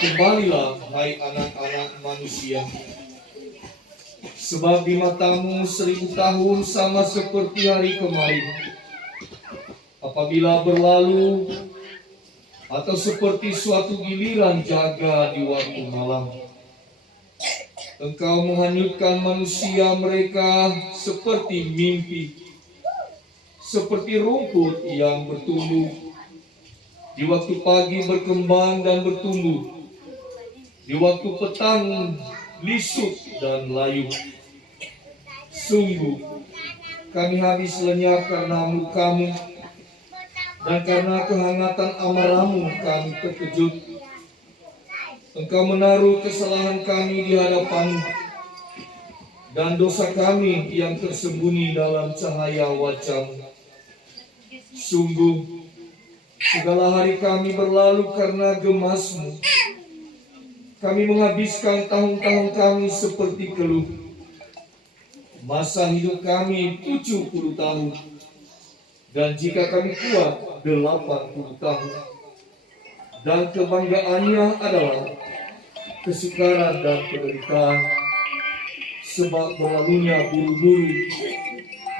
Kembalilah, hai anak-anak manusia, sebab di matamu 1000 tahun sama seperti hari kemarin. Apabila berlalu, atau seperti suatu giliran jaga di waktu malam. Engkau menghanyutkan manusia mereka seperti mimpi, seperti rumput yang bertumbuh. Di waktu pagi berkembang dan bertumbuh, di waktu petang lisut dan layu. Sungguh, kami habis lenyap karena murkamu, dan karena kehangatan amarahmu kami terkejut. Engkau menaruh kesalahan kami di hadapanmu, dan dosa kami yang tersembunyi dalam cahaya wajahmu. Sungguh, segala hari kami berlalu karena gemasmu. Kami menghabiskan tahun-tahun kami seperti keluh. Masa hidup kami 70 tahun, dan jika kami kuat 80 tahun. Dan kebanggaannya adalah kesukaran dan penderitaan, sebab berlalunya buru-buru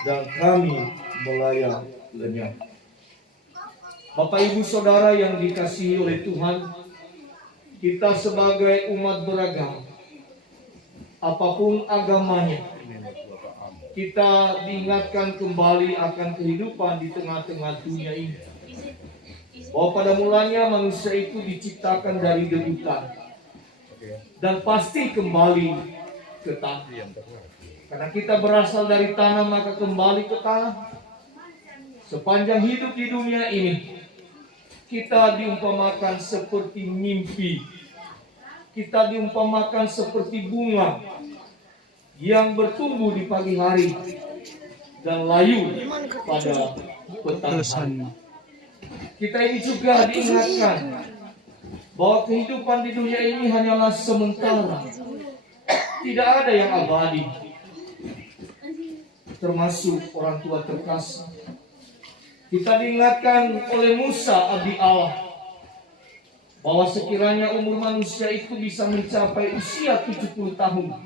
dan kami melayang lenyap. Bapak Ibu Saudara yang dikasihi oleh Tuhan, kita sebagai umat beragama, apapun agamanya, kita diingatkan kembali akan kehidupan di tengah-tengah dunia ini. Bahwa pada mulanya manusia itu diciptakan dari debutan dan pasti kembali ke tanah. Karena kita berasal dari tanah, maka kembali ke tanah. Sepanjang hidup di dunia ini, kita diumpamakan seperti mimpi. Kita diumpamakan seperti bunga yang bertumbuh di pagi hari dan layu pada petang hari. Kita ini juga diingatkan bahwa kehidupan di dunia ini hanyalah sementara. Tidak ada yang abadi, termasuk orang tua terkasih. Kita diingatkan oleh Musa abdi Allah bahwa sekiranya umur manusia itu bisa mencapai usia 70 tahun,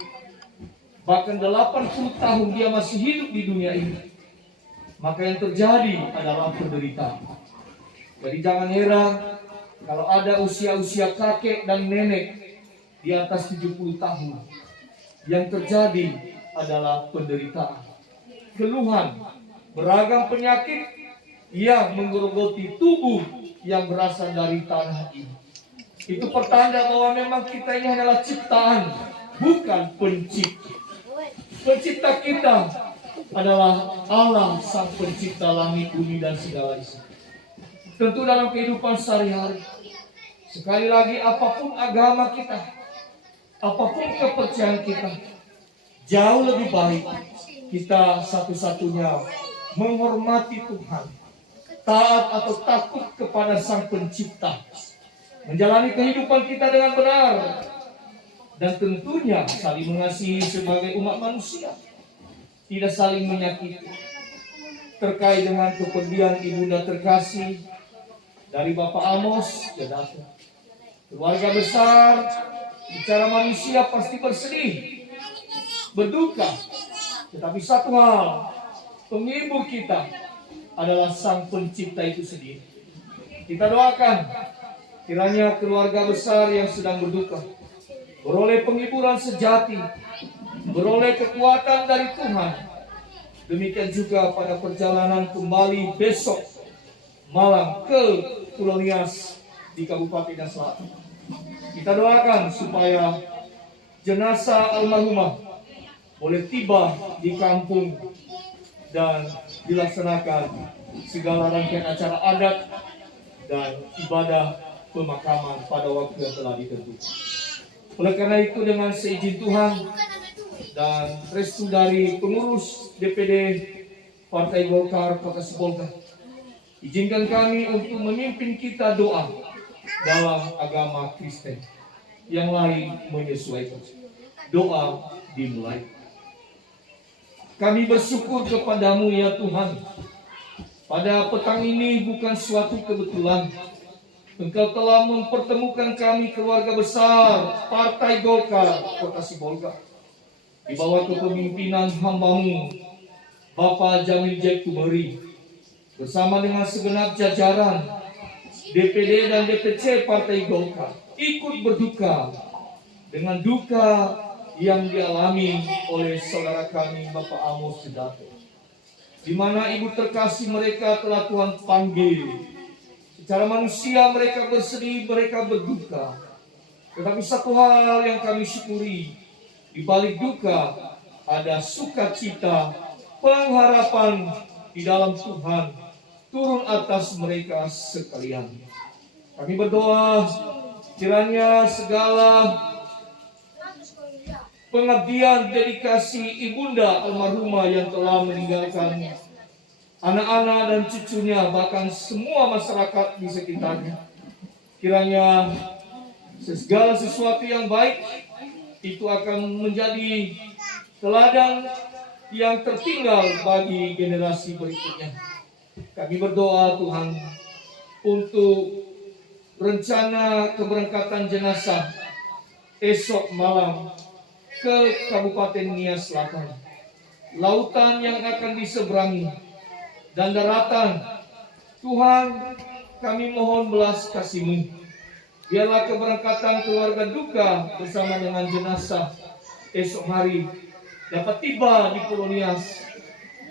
bahkan 80 tahun dia masih hidup di dunia ini, maka yang terjadi adalah penderitaan. Jadi jangan heran kalau ada usia-usia kakek dan nenek di atas 70 tahun. Yang terjadi adalah penderitaan, keluhan, beragam penyakit yang menggerogoti tubuh yang berasal dari tanah ini. Itu pertanda bahwa memang kita ini adalah ciptaan, bukan pencipta. Pencipta kita adalah Allah, sang pencipta langit, bumi, dan segala isi. Tentu dalam kehidupan sehari-hari, sekali lagi apapun agama kita, apapun kepercayaan kita, jauh lebih baik kita satu-satunya menghormati Tuhan, taat atau takut kepada sang pencipta, menjalani kehidupan kita dengan benar, dan tentunya saling mengasihi sebagai umat manusia, tidak saling menyakiti. Terkait dengan kepergian ibunda terkasih dari Bapak Amos Jedaka, keluarga besar bicara manusia pasti bersedih, berduka, tetapi satu hal, penghibur kita adalah sang pencipta itu sendiri. Kita doakan kiranya keluarga besar yang sedang berduka beroleh penghiburan sejati, beroleh kekuatan dari Tuhan. Demikian juga pada perjalanan kembali besok malam ke Pulau Nias di Kabupaten Selatan. Kita doakan supaya jenazah almarhumah boleh tiba di kampung dan dilaksanakan segala rangkaian acara adat dan ibadah pemakaman pada waktu yang telah ditentukan. Oleh karena itu, dengan seizin Tuhan dan restu dari pengurus DPD Partai Golkar Kota Sibolga, izinkan kami untuk memimpin kita doa dalam agama Kristen. Yang lain menyesuaikan. Doa dimulai. Kami bersyukur kepadamu ya Tuhan. Pada petang ini bukan suatu kebetulan, Engkau telah mempertemukan kami keluarga besar Partai Golkar Kota Sibolga di bawah kepemimpinan hamba-Mu Bapak Jamil Jack Tumeri bersama dengan segenap jajaran DPD dan DPC Partai Golkar ikut berduka dengan duka yang dialami oleh saudara kami Bapak Amos Sedato, di mana ibu terkasih mereka telah Tuhan panggil. Secara manusia mereka bersedih, mereka berduka. Tetapi satu hal yang kami syukuri, di balik duka ada sukacita, pengharapan di dalam Tuhan turun atas mereka sekalian. Kami berdoa kiranya segala pengabdian dedikasi ibunda almarhumah yang telah meninggalkan anak-anak dan cucunya, bahkan semua masyarakat di sekitarnya, kiranya segala sesuatu yang baik itu akan menjadi teladan yang tertinggal bagi generasi berikutnya. Kami berdoa Tuhan untuk rencana keberangkatan jenazah esok malam ke Kabupaten Nia Selatan, lautan yang akan diseberangi dan daratan. Tuhan, kami mohon belas kasih-Mu. Biarlah keberangkatan keluarga duka bersama dengan jenazah esok hari dapat tiba di Pulau Nias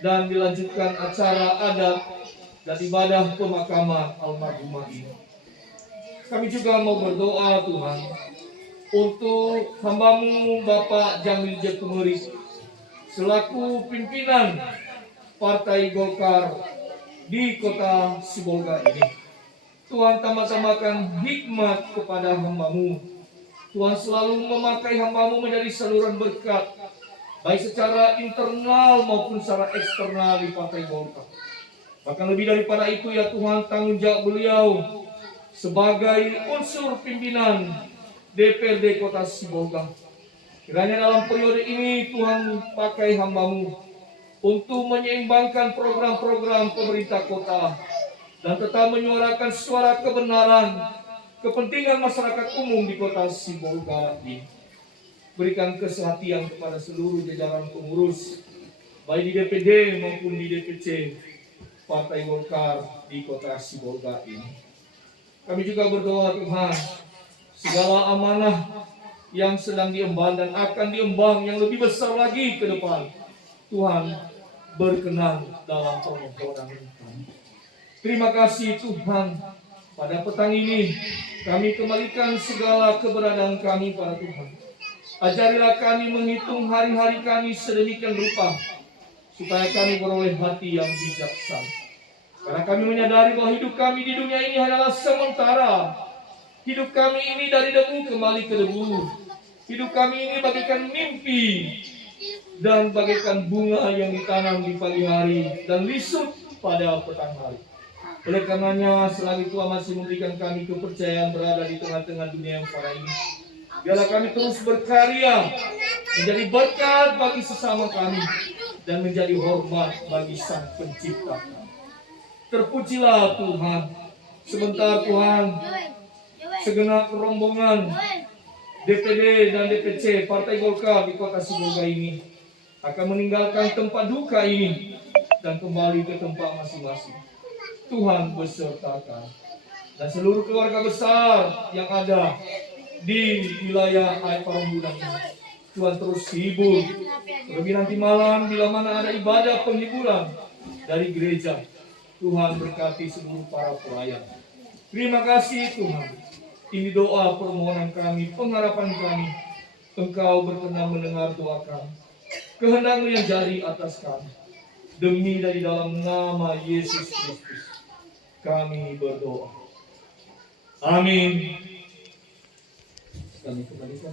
dan dilanjutkan acara adat dan ibadah pemakaman almarhumah ini. Kami juga mau berdoa Tuhan untuk hamba-Mu Bapak Jamil Jack Tumeri selaku pimpinan Partai Golkar di Kota Sibolga ini. Tuhan tambah-tambahkan hikmat kepada hamba-Mu. Tuhan selalu memakai hamba-Mu menjadi saluran berkat, baik secara internal maupun secara eksternal di Partai Golkar. Bahkan lebih daripada itu ya Tuhan, tanggung jawab beliau sebagai unsur pimpinan DPRD Kota Sibolga. Kiranya dalam periode ini Tuhan pakai hamba-Mu untuk menyeimbangkan program-program pemerintah kota dan tetap menyuarakan suara kebenaran, kepentingan masyarakat umum di Kota Sibolga ini. Berikan kesehatan kepada seluruh jajaran pengurus, baik di DPD maupun di DPC Partai Golkar di Kota Sibolga ini. Kami juga berdoa Tuhan, segala amanah yang sedang diemban dan akan diemban yang lebih besar lagi ke depan, Tuhan berkenan dalam permohonan kami. Terima kasih Tuhan, pada petang ini kami kembalikan segala keberadaan kami pada Tuhan. Ajarilah kami menghitung hari-hari kami sedemikian rupa, supaya kami beroleh hati yang bijaksana. Karena kami menyadari bahwa hidup kami di dunia ini adalah sementara. Hidup kami ini dari debu kembali ke debu. Hidup kami ini bagaikan mimpi dan bagaikan bunga yang ditanam di pagi hari dan lisut pada petang hari. Oleh karenanya, selagi Tuhan masih memberikan kami kepercayaan berada di tengah-tengah dunia yang fana ini, biarlah kami terus berkarya menjadi berkat bagi sesama kami dan menjadi hormat bagi Sang Pencipta kami. Terpujilah Tuhan. Sebentar Tuhan, segenap rombongan DPD dan DPC Partai Golkar di Kota Sibolga ini akan meninggalkan tempat duka ini dan kembali ke tempat masing-masing. Tuhan besertakan dan seluruh keluarga besar yang ada di wilayah Air Parunggunan ini. Tuhan terus hibur. Terlebih nanti malam bila mana ada ibadah penghiburan dari gereja, Tuhan berkati seluruh para pelayan. Terima kasih Tuhan. Ini doa permohonan kami, pengharapan kami. Engkau berkenan mendengar doa kami. Kehendak-Mu yang jadi atas kami. Demi dari dalam nama Yesus Kristus kami berdoa. Amin. Kami kembalikan.